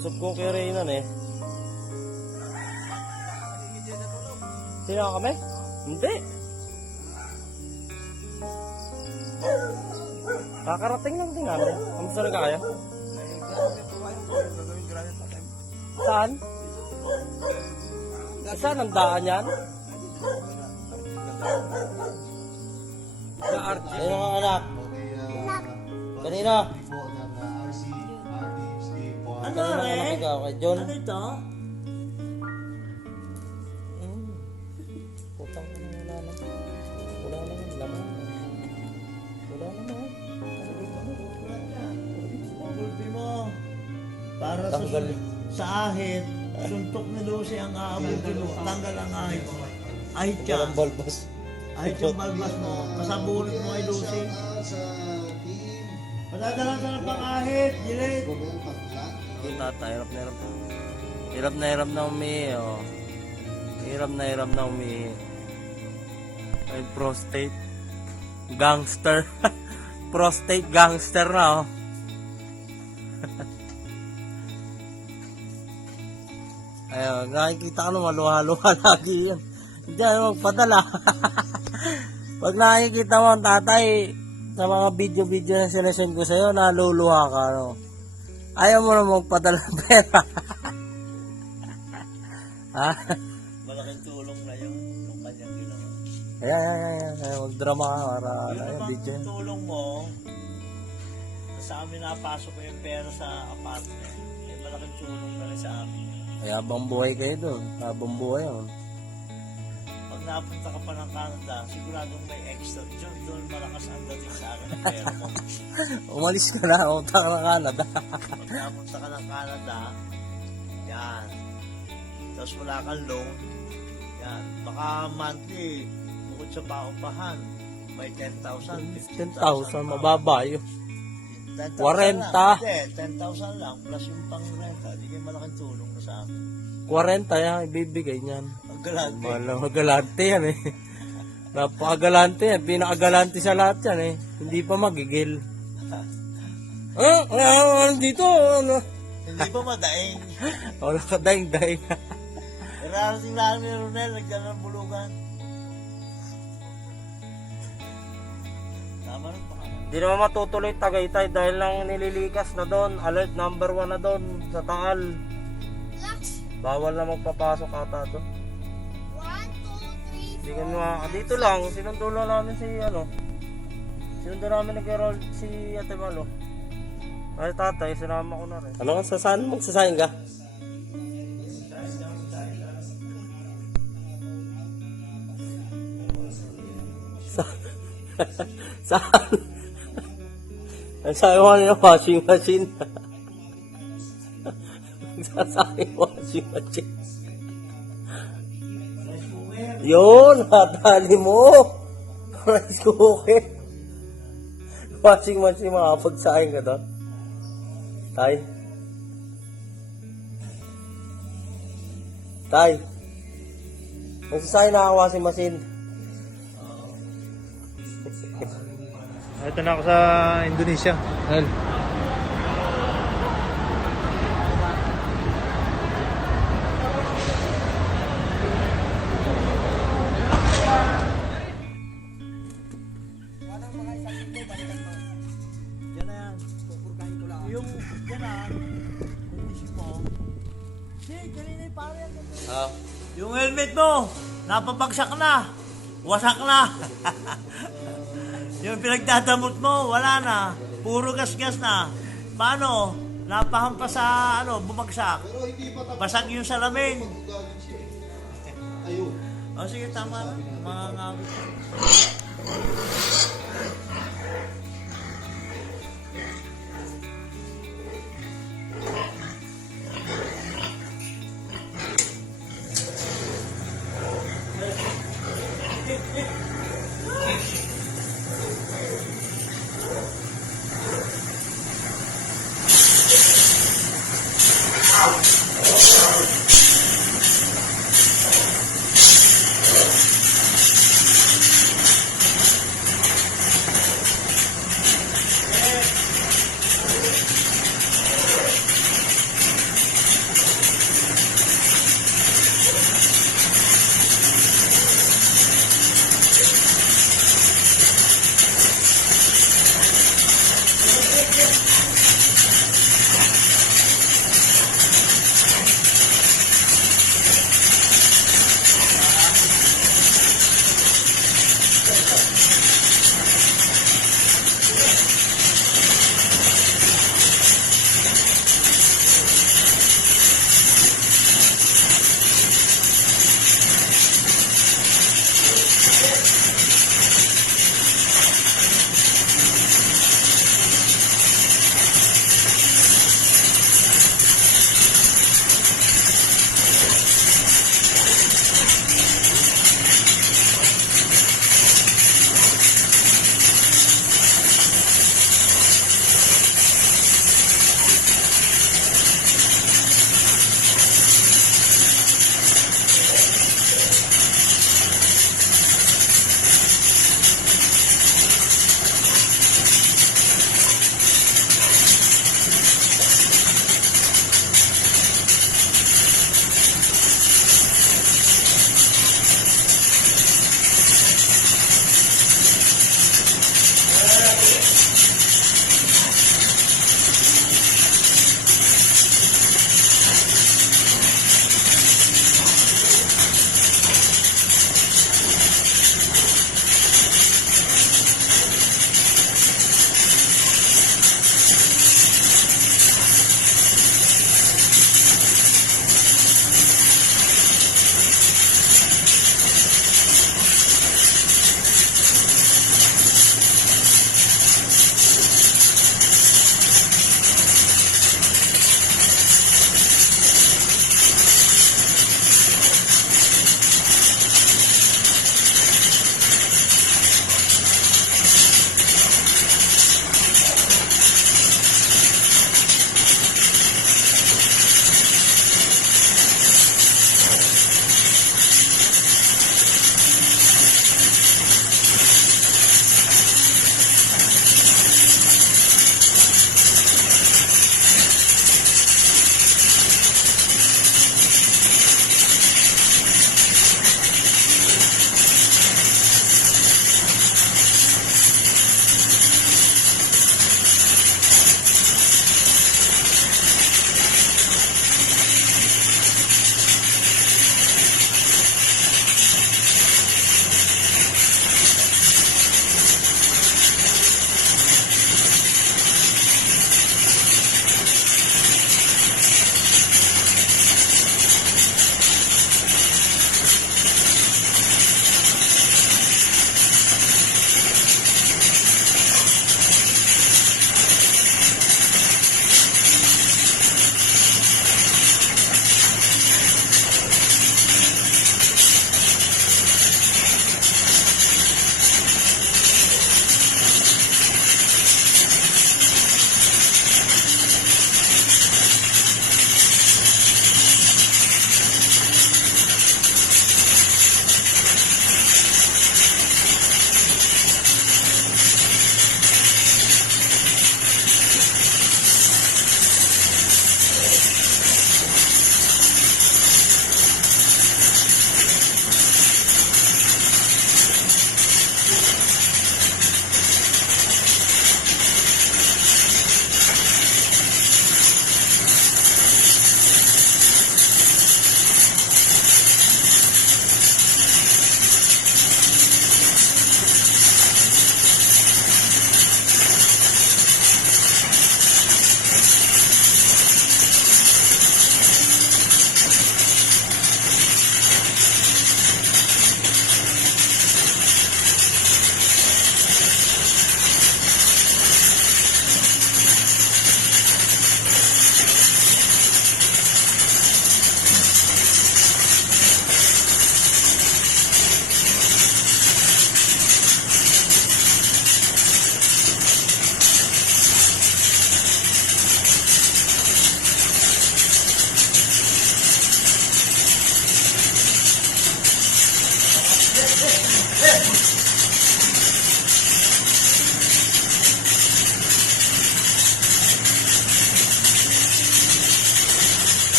Usap ko kay Reynan eh. Sino kami? Hindi. Kakarating lang din namin. Kamusta na kaya? Saan? Saan ang daan yan? Ayun mga anak. Kanina. Ano rin? Kay John. Ano ito? Putang na wala naman. Wala naman. Laman. Wala naman. Pagulpi mo. Para sa ahit, suntok ni Lucy ang aabutin mo. Tanggal ang ahit. Ahit siya. Walang balbas. Ahit yung balbas mo. Kasabulit mo ay Lucy. Padadala sa ng pang-ahit. Dilit. Yung tata, hirap na hirap na. Hirap na hirap na umihi, oh. Hirap na umihi. Ay, prostate. Gangster. Prostate gangster na, oh. Ayun, nakikita ko naman, luha-luha lagi yun. Hindi ano magpadala. Pag nakikita mo ang tatay, sa mga video-video na sinasend ko sa'yo, naluluha ka, no? Ayaw mo na magpadala ng pera. Ha? Malaking tulong na yun. Yung kanyang ginawa. Ayan. Magdrama ka para Yung video. namang tulong mo, sa amin napasok ko yung pera sa apartment. Eh, malaking tulong na rin sa amin. Ay, habang buhay kayo doon. Habang buhay yun. Pag napunta ka pa ng Canada, siguradong may extra. Doon malakas ang dating sa akin ng pera mo. Umalis ka na. Umunta ka na Canada. Pag napunta ka ng Canada, yan. Tapos wala kang loan, yan. Baka monthly, bukod sa paupahan, may 10,000, 10,000. Mababa yun. 10,000 40. lang. Hindi, 10,000 lang plus yung pang-renta. Hindi kayo malaking tulong na sa akin. 40 yan. Ibibigay niyan. Ang galante. Galante yan eh. Napakagalante yan. Pinakagalante sa lahat yan eh. Hindi pa magigil. Dito. Ano? Hindi ba madaing? Wala ka daing-daing. Narating lang ni Ronel, nagdala ng bulugan. Tama rin pa ka. Hindi naman matutuloy Tagaytay dahil lang nililikas na doon. Alert number 1 na doon sa Taal. Bawal na magpapasok ata to. 1, 2, 3, Hindi kami dito lang. Sinundo lang namin si Sinundo namin nag-roll si Ate Malo. Ay tatay, sinama ko na rin. Ano ka? Saan magsasayin ka? Saan? Ang sabi ko nila washing machine. Sasakay washing machine. Yun, natali mo. Rice cooker. Washing machine, makapagsahin ka doon. Tay. Magsasahin na ang washing machine. Ito na ako sa Indonesia. Hel. Yan na yan. Yung, yan na, kondisyon mo. Kanina yung pare yan. Yung helmet mo, napabagsak na. Wasak na. Yung pinagdadamot mo, wala na. Puro gas-gas na. Paano? Napahampas sa bumagsak. Basag yung salamin. O sige, tama na. Mga ngawit.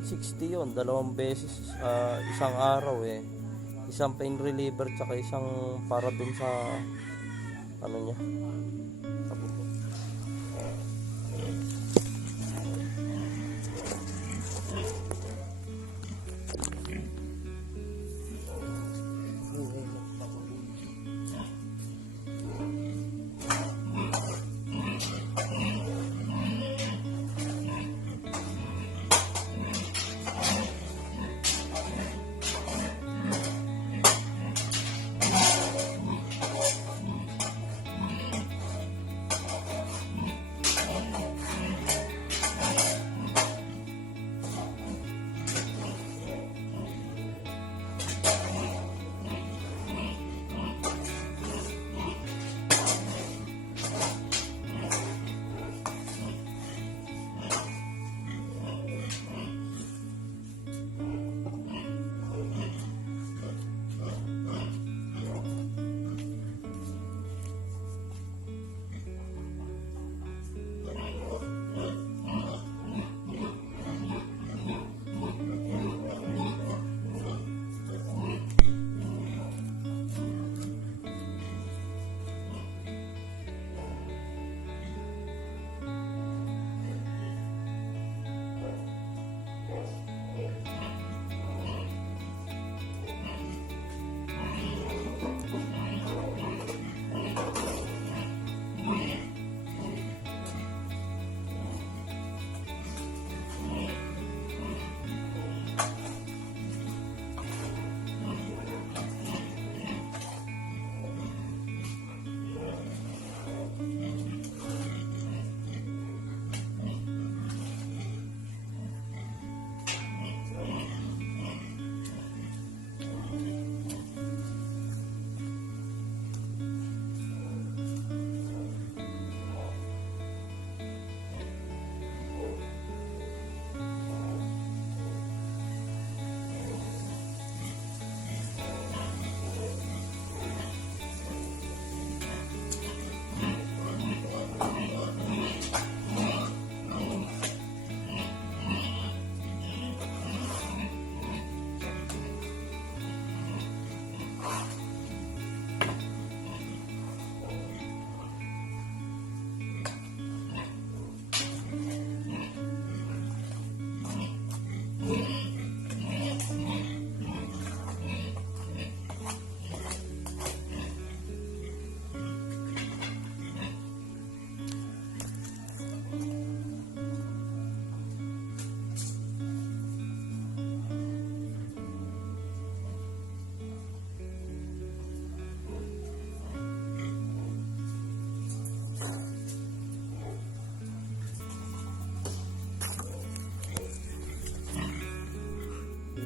160 yun, 2 beses, isang araw eh. Isang pain reliever tsaka isang para dun sa ano niya.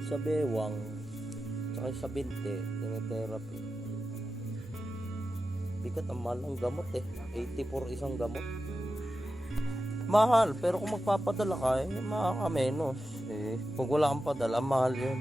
Sa bewang tsaka sa binte, therapy. Bigat ang mahal ng gamot eh, 84 isang gamot. Mahal, pero kung magpapadala ka makakamenos eh. Kung wala kang padala, mahal yun.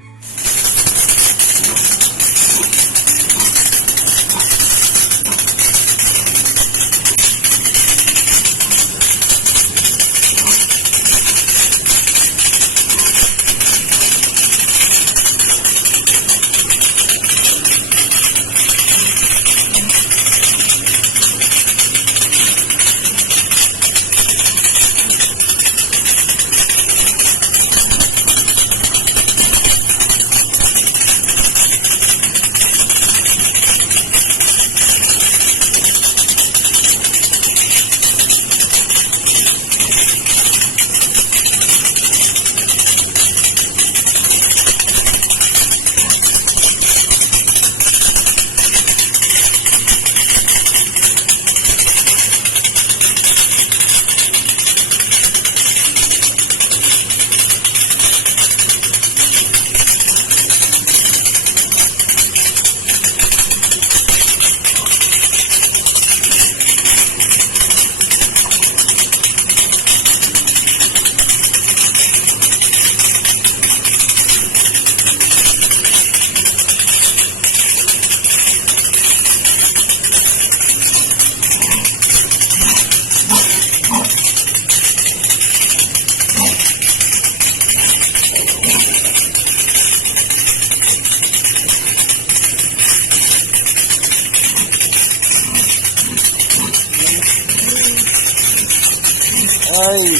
Ay.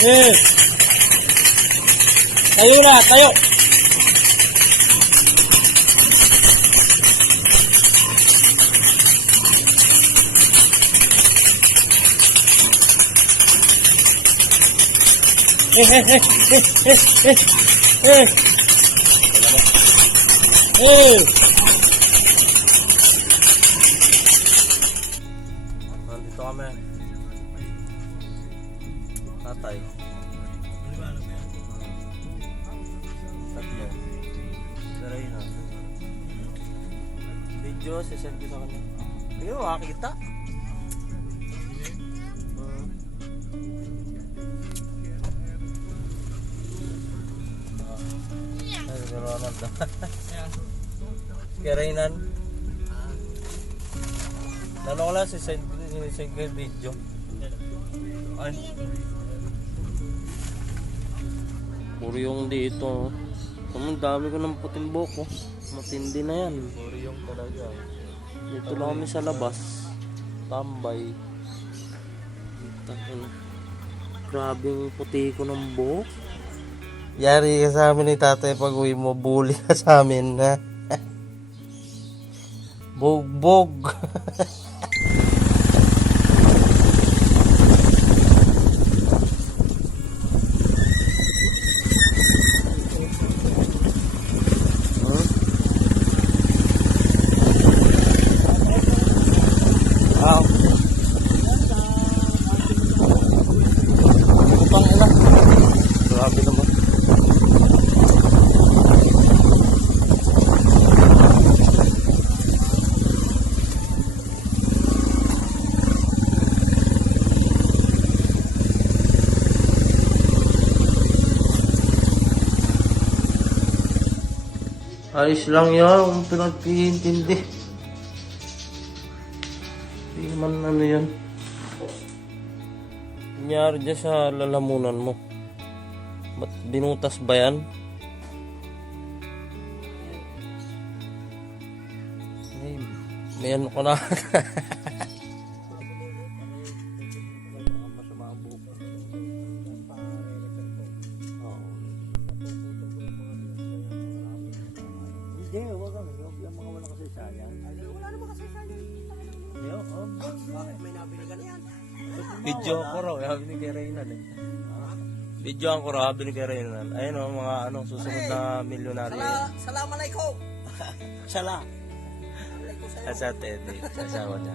Yan. Tayo na, tayo. Nandito kami. Tatay. Tatlo. Daray na. Video, sisend ko sa kanya. Hindi mo makakita. Ay, si Ronald. Karainan. Lalo ko lang sisend ko yung video. Ay. Puro yung dito. Ang dami ko ng puting buhok. Matindi na yan. Puro yung talaga. Dito lang kami sa labas. Tambay. Grabing puti ko ng buhok. Yari ka sa amin ni tatay pag uwi mo. Bully ka sa amin na. Bog-bog. Grabe naman. Ayos lang yan kung pinag-iintindi. Hindi naman ano yan. Nangyari dyan sa lalamunan mo. Ba't binutas ba yan? May ano ko na. Hindi, huwag kami. Huwag yung mga walang kasaysayan. Wala naman kasaysayan. Bakit may nabili ka na yan? Video ko raw. Sabi ni Kerainan eh. Video ko raw. Sabi ni Kerainan. Ayun o, mga anong susunod na milyonaryo. Salamalaikum. Sala. Sa Teddy. Asawa niya.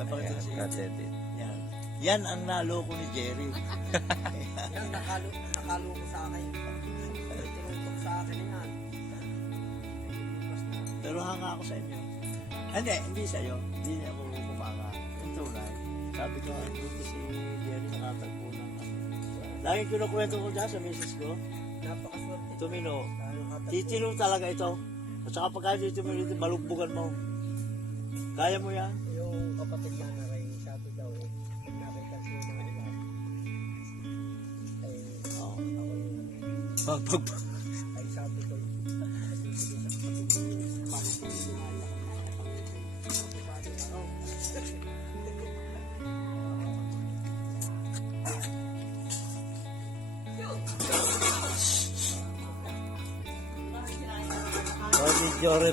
Ayan, Sa Teddy. yan. Yan ang naloko ni Jerry. Yan nakaloko sa akin. Tinutok sa akin yan. Pero hanga ako sa inyo. Hindi sa'yo. Hindi ako kumanga. Yung tunay. Sabi ko, dito si Jerry nakatagpo ng laging kinukwento ko dyan sa misis ko. Napakaswerte. Tumino. Titino talaga ito. At saka pagka tumino ito, malugbugan mo. Kaya mo yan? Yung kapatid na naray, sabi daw, nakita siya ng ilan. Ay, ako yung... Ay, sabi ko,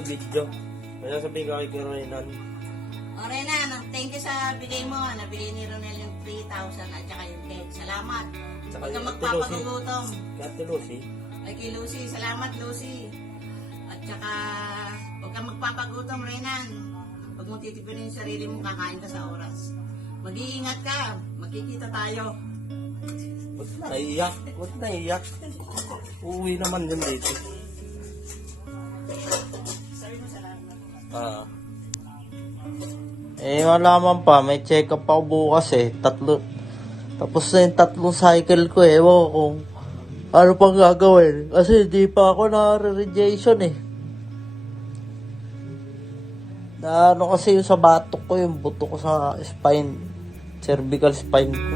video. Kaya sabihin ko kay Kerainan. O Renan, thank you sa bigay mo. Nabigay ni Ronel yung 3,000 at saka yung cake. Salamat. Saka Huwag kang yung magpapagugutom. Kati Lucy. Ay kay Lucy, salamat Lucy. At saka huwag kang magpapagutom Renan. Huwag mong titipirin yung sarili mo, kakain ka sa oras. Mag-iingat ka. Magkikita tayo. Huwag na iyak. Uuwi naman yun dito. Malaman pa, may check up ako bukas eh. Tapos na yung 3 cycle ko eh. Ewan ko kung ano pang gagawin. Kasi di pa ako na-radiation eh. Na ano kasi yung sa batok ko, yung buto ko sa spine. Cervical spine ko.